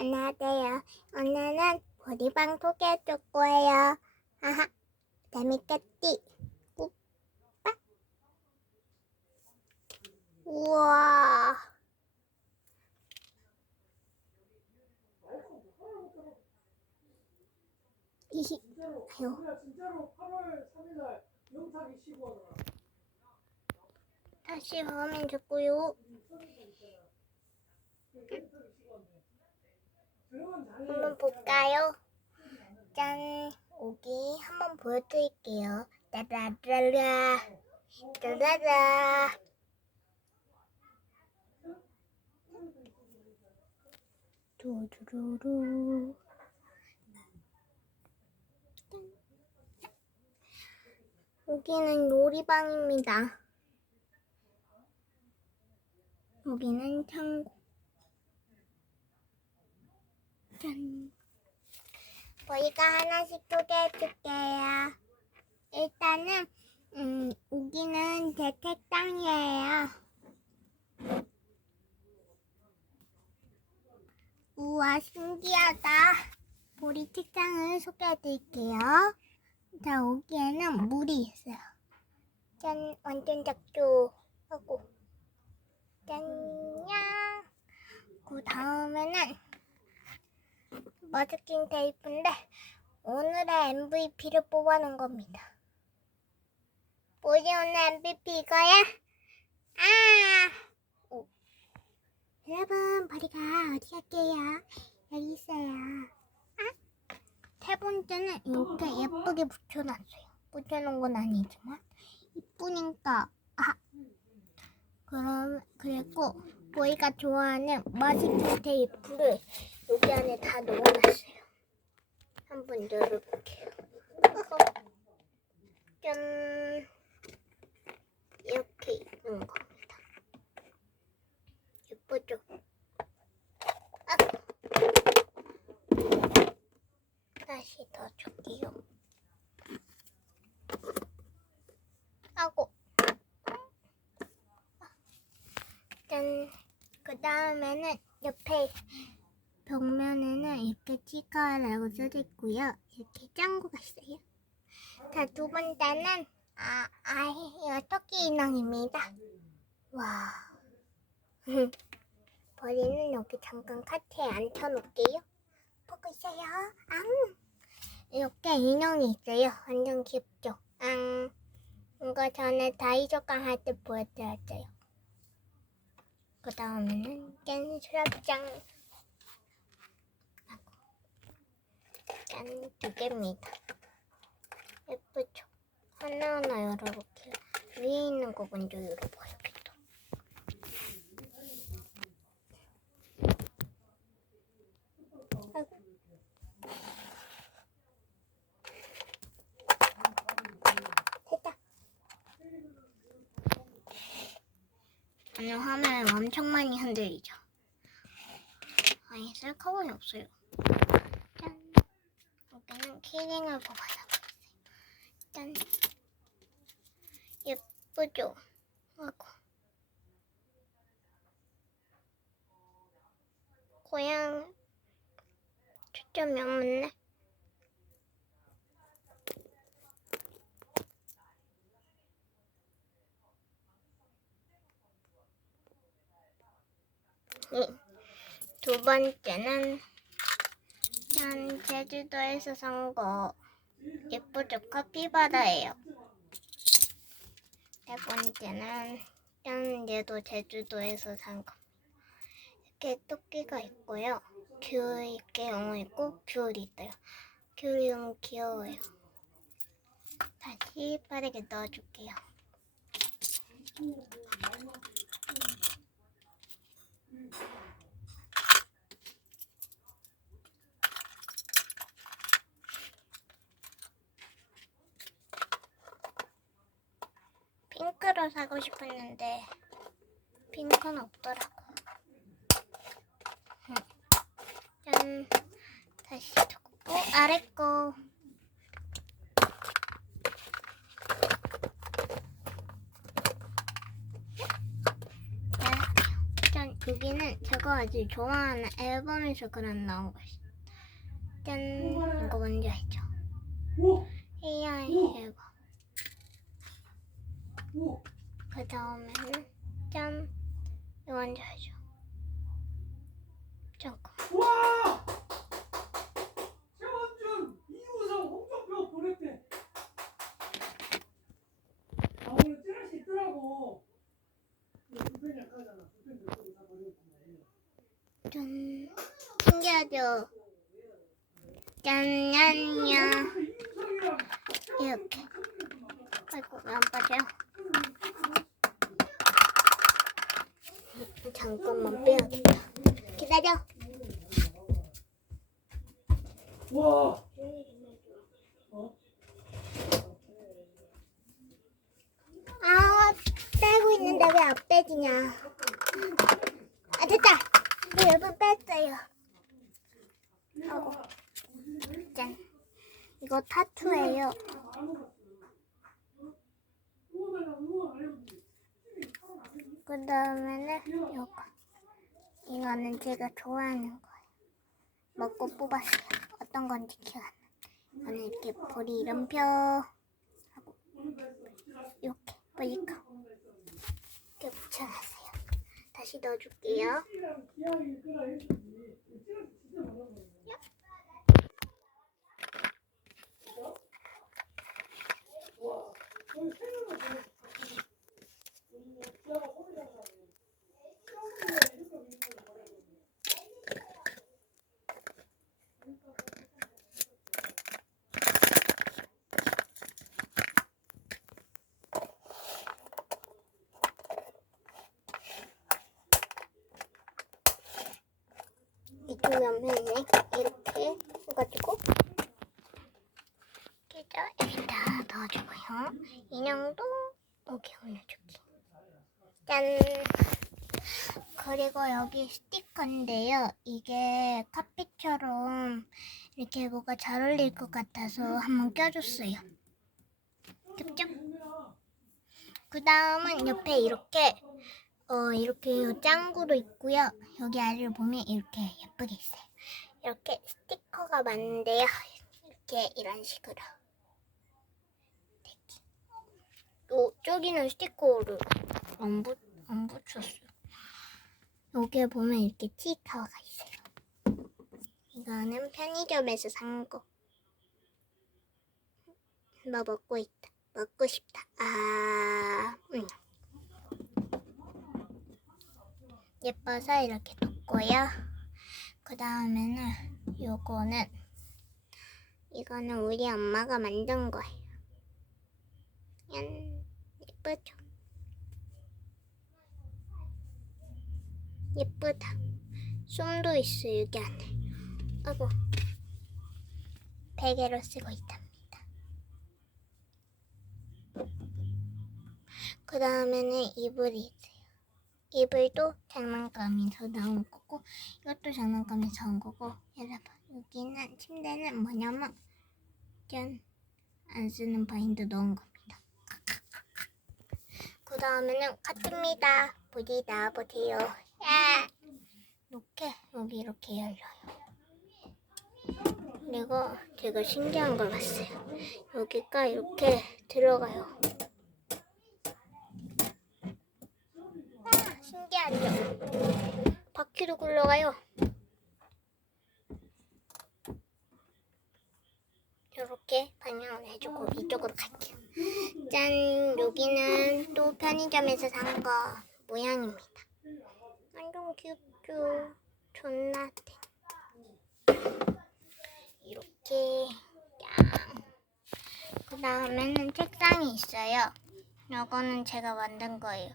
안녕하세요. 오늘은 보리방 소개해줄 거예요. 하하, 재밌겠지? 오빠? 우와. 히히, 아유, 그래 진짜로 8월 3일날 영탁이 시구하더라. 다시 화면 잡고요. 한번 볼까요? 짠, 여기 한번 보여드릴게요. 따라라라, 따라라. 두루루루. 여기는 놀이방입니다. 여기는 창고. 짠. 저희가 하나씩 소개해줄게요. 일단은, 음, 여기는 제 책상이에요. 우와, 신기하다. 우리 책상을 소개해드릴게요. 자, 여기에는 물이 있어요. 짠, 완전 작죠? 하고. 짠야. 그 다음에는 머스킹 테이프인데 오늘의 MVP를 뽑아놓은 겁니다. 뭐지 오늘 MVP 이거야? 아! 오. 여러분 머리가 어디 갈게요? 여기 있어요. 아? 세 번째는 이렇게 예쁘게 붙여놨어요. 붙여놓은 건 아니지만 이쁘니까 아 그럼 그리고 저희가 좋아하는 머스킹 테이프를 여기 안에 다 넣어놨어요. 한번 열어볼게요. 짠 이렇게 있는 겁니다. 예쁘죠? 아. 다시 넣어줄게요. 하고 짠. 그 다음에는 옆에 벽면에는 치카라고 써져 있고요. 이렇게 짱구가 있어요. 자, 두 번째는 아, 아, 이거 토끼 인형입니다. 와. 버리는 여기 잠깐 카트에 앉혀놓을게요. 보고 있어요. 앙. 이렇게 인형이 있어요. 완전 귀엽죠? 앙. 이거 전에 다이소강 할때 보여드렸어요. 그 다음에는 짠 수납장. 짠, 두 개입니다. 예쁘죠? 하나하나 열어볼게요. 위에 있는 거 먼저 열어봐야겠다. 됐다. 오늘 화면 엄청 많이 흔들리죠? 아니, 셀카본이 없어요. 키링을 뽑아서 짠. 예쁘죠? 아이고. 고양 초점이 없네. 이, 두 번째는 짠 제주도에서 산 거 예쁘죠? 카피바라예요. 네 번째는 짠 얘도 제주도에서 산 거. 이렇게 토끼가 있고요. 귤 이렇게 영어 있고 귤이 있어요. 귤이 너무 귀여워요. 다시 빠르게 넣어줄게요. 핑크로 사고 싶었는데 핑크는 없더라고. 음. 짠. 다시 두고 아래 거. 짠. 여기는 제가 아주 좋아하는 앨범에서 그런 나온 거 있어요. 짠 이거 알죠? 오! AI 앨범. 오! 그 다음에는 짠 뭔지 알죠? 잠깐. 와! 최원준, 이우성, 홍정표 보냈대. 아, 오늘 찌라시 있더라고. 불펜 약하잖아. 불펜 몇 개도 다 버렸구나. 짠? 짠짠짠 이우성이랑 이렇게. 아이고 왜안 빠져 잠깐만 빼야겠다. 기다려. 와! 어? 아 빼고 있는데 왜 안 빼지냐? 아 됐다. 네, 여러분 뺐어요. 짠. 이거 타투예요. 그 다음에는 이거. 이거는 제가 좋아하는 거예요. 먹고 뽑았어요. 어떤 건지 기억 안 나. 이거는 이렇게 보리 이름표 하고 이렇게 보니까 이렇게 붙여놨어요. 다시 넣어줄게요. 찌라랑 기아이 끄라 했지. 찌라시 진짜 많아 보이네. 와, 거의 세 명을 보냈어. 기아가 소리 나서. 시험에 이렇게 민폐를 버려야 면면에 이렇게 해가지고 깨져 여기다 넣어주고요. 인형도 여기 올려주기. 짠. 그리고 여기 스티커인데요. 이게 카피처럼 이렇게 뭐가 잘 어울릴 것 같아서 한번 껴줬어요. 겹죠? 그 다음은 옆에 이렇게 어 이렇게 짱구도 있고요. 여기 아래를 보면 이렇게 예쁘게 있어요. 이렇게 스티커가 많은데요. 이렇게 이런 식으로. 요 저기는 스티커를 안, 붙, 안 붙였어요. 여기에 보면 이렇게 티타워가 있어요. 이거는 편의점에서 산 거. 뭐 먹고 있다. 먹고 싶다. 아, 응. 예뻐서 이렇게 뒀고요. 그 다음에는 요거는 이거는 우리 엄마가 만든 거예요. 얀 예쁘죠? 예쁘다. 솜도 있어 여기 안에. 아이고 베개로 쓰고 있답니다. 그 다음에는 이불이. 이불도 장난감에서 나온 거고 이것도 장난감에서 온 거고 여러분 여기는 침대는 뭐냐면 짠 안 쓰는 바인드 넣은 겁니다. 그 다음에는 카트입니다. 보디 나와보세요. 야 이렇게 여기 이렇게 열려요. 그리고 제가 신기한 걸 봤어요. 여기가 이렇게 들어가요. 아, 신기하죠? 바퀴도 굴러가요. 이렇게 방향을 해주고 이쪽으로 갈게요. 짠! 여기는 또 편의점에서 산 거 모양입니다. 완전 귀엽죠? 존나 땡. 이렇게 짠. 그 다음에는 책상이 있어요. 이거는 제가 만든 거예요.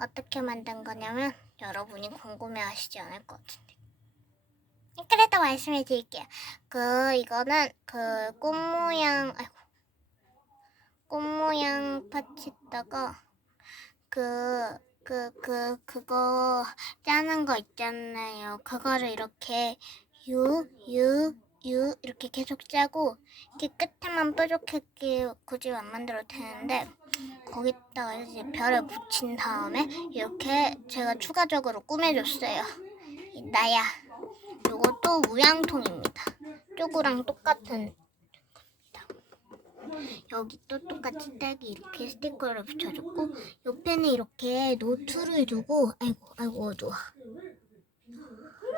어떻게 만든 거냐면 여러분이 궁금해 하시지 않을 것 같은데. 그래도 말씀해 드릴게요. 그 이거는 그 꽃 모양 아이고 꽃 모양 파츠다가 그 그, 그, 그거 짜는 거 있잖아요. 그거를 이렇게 유, 유, 유 이렇게 계속 짜고 이렇게 끝에만 뾰족하게 굳이 안 만들어도 되는데 거기다가 이제 별을 붙인 다음에 이렇게 제가 추가적으로 꾸며줬어요. 나야. 요것도 우양통입니다. 쪼그랑 똑같은 여기 또 똑같이 딸기 이렇게 스티커를 붙여줬고 옆에는 이렇게 노트를 두고 아이고 아이고 어두워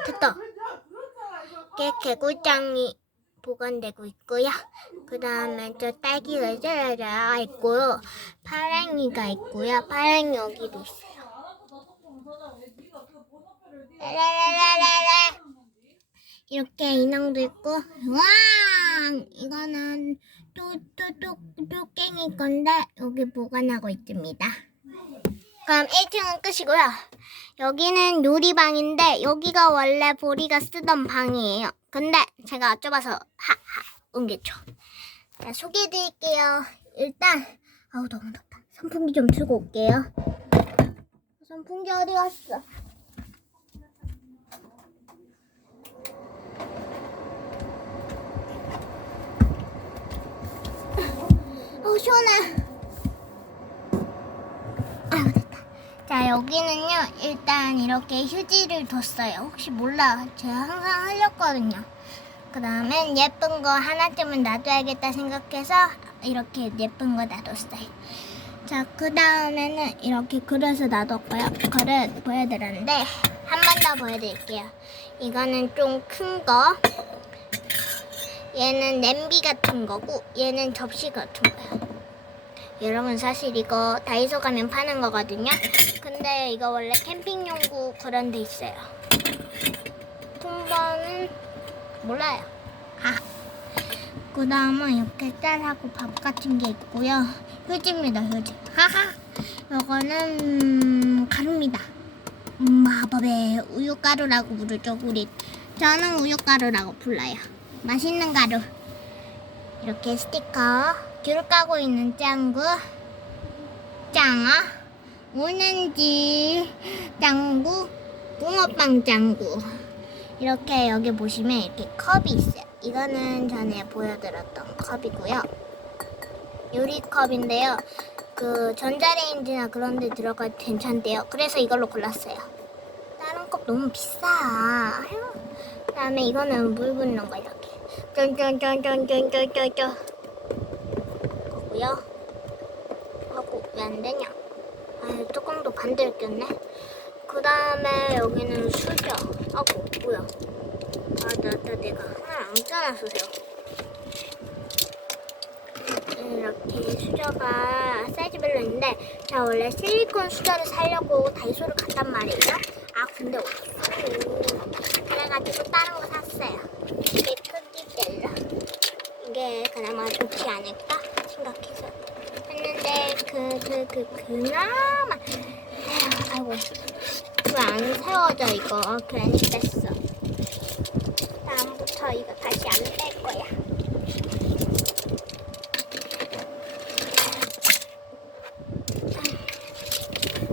됐다 이렇게 개구장이 보관되고 있고요. 그 다음에 저 딸기가 짜라라 있고요. 파랑이가 있고요. 파랑이 여기도 있어요. 라라라라라 이렇게 인형도 있고. 와 이거는 또또또 또깽이 건데 여기 보관하고 있습니다. 그럼 1층은 끝이고요. 여기는 요리방인데 여기가 원래 보리가 쓰던 방이에요. 근데 제가 좁아서 하하 옮겼죠. 자 소개해드릴게요. 일단 아우 너무 덥다. 선풍기 좀 틀고 올게요. 선풍기 어디 갔어? 어 시원해. 아유 됐다. 자 여기는요 일단 이렇게 휴지를 뒀어요. 혹시 몰라 제가 항상 흘렸거든요. 그 다음엔 예쁜 거 하나쯤은 놔둬야겠다 생각해서 이렇게 예쁜 거 놔뒀어요. 자, 그 다음에는 이렇게 그릇을 놔뒀고요. 그릇 보여드렸는데, 한 번 더 보여드릴게요. 이거는 좀 큰 거. 얘는 냄비 같은 거고, 얘는 접시 같은 거예요. 여러분, 사실 이거 다이소 가면 파는 거거든요. 근데 이거 원래 캠핑 용구 그런 데 있어요. 큰 거는 몰라요. 아. 그 다음은 이렇게 쌀하고 밥 같은 게 있고요. 휴지입니다, 휴지. 하하. 이거는 음, 가루입니다. 음, 마법의 우유가루라고 부르죠, 우리. 저는 우유가루라고 불러요. 맛있는 가루. 이렇게 스티커. 귤 까고 있는 짱구. 짱아. 우는지. 짱구. 붕어빵 짱구. 이렇게 여기 보시면 이렇게 컵이 있어요. 이거는 전에 보여드렸던 컵이고요. 유리컵인데요. 그 전자레인지나 그런 데 들어가도 괜찮대요. 그래서 이걸로 골랐어요. 다른 컵 너무 비싸. 아유. 그다음에 이거는 물 붓는 거 이렇게. 짠짠짠짠짠짠짠. 거고요. 하고 왜 안 되냐? 아유 뚜껑도 반대로 꼈네. 그 다음에 여기는 수저. 아고 뭐야? 아, 나, 나 내가 하나 안 짜놨으세요. 이렇게 수저가 사이즈별로 있는데 제가 원래 실리콘 수저를 사려고 다이소를 갔단 말이에요. 아 근데 없어요. 그래가지고 다른 거 샀어요. 이게 크기별로. 이게 그나마 좋지 않을까 그 그 그 그, 나마 아이고 왜안 세워져 이거 괜히 뺐어. 다음부터 이거 다시 안 뺄 거야.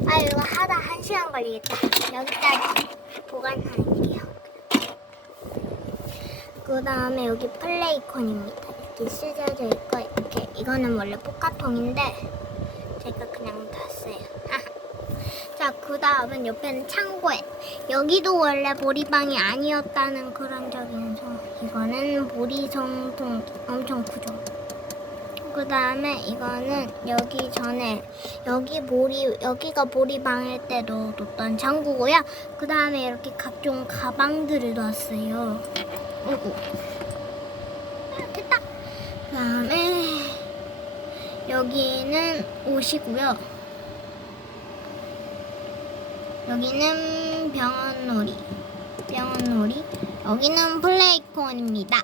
아 이거 하다 한 시간 걸리겠다. 여기까지 보관할게요. 그 다음에 여기 플레이콘입니다. 이렇게 쓰여져 있고 이렇게 이거는 원래 포카통인데 제가 그냥 뒀어요. 자, 그 다음은 옆에는 창고에. 여기도 원래 보리방이 아니었다는 그런 적이 있어서 이거는 보리성통 엄청 크죠. 그 다음에 이거는 여기 전에 여기 보리 여기가 보리방일 때 넣어뒀던 창고고요. 그 다음에 이렇게 각종 가방들을 놨어요. 오고 됐다. 그 다음에 여기는 옷이고요. 여기는 병원놀이. 병원놀이. 여기는 플레이콘입니다.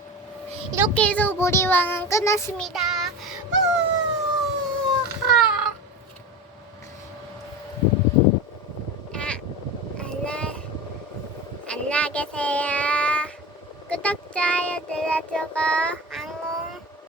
이렇게 해서 보리왕은 끝났습니다. 아, 안녕. 안녕히 계세요. 구독, 좋아요 눌러주고, 안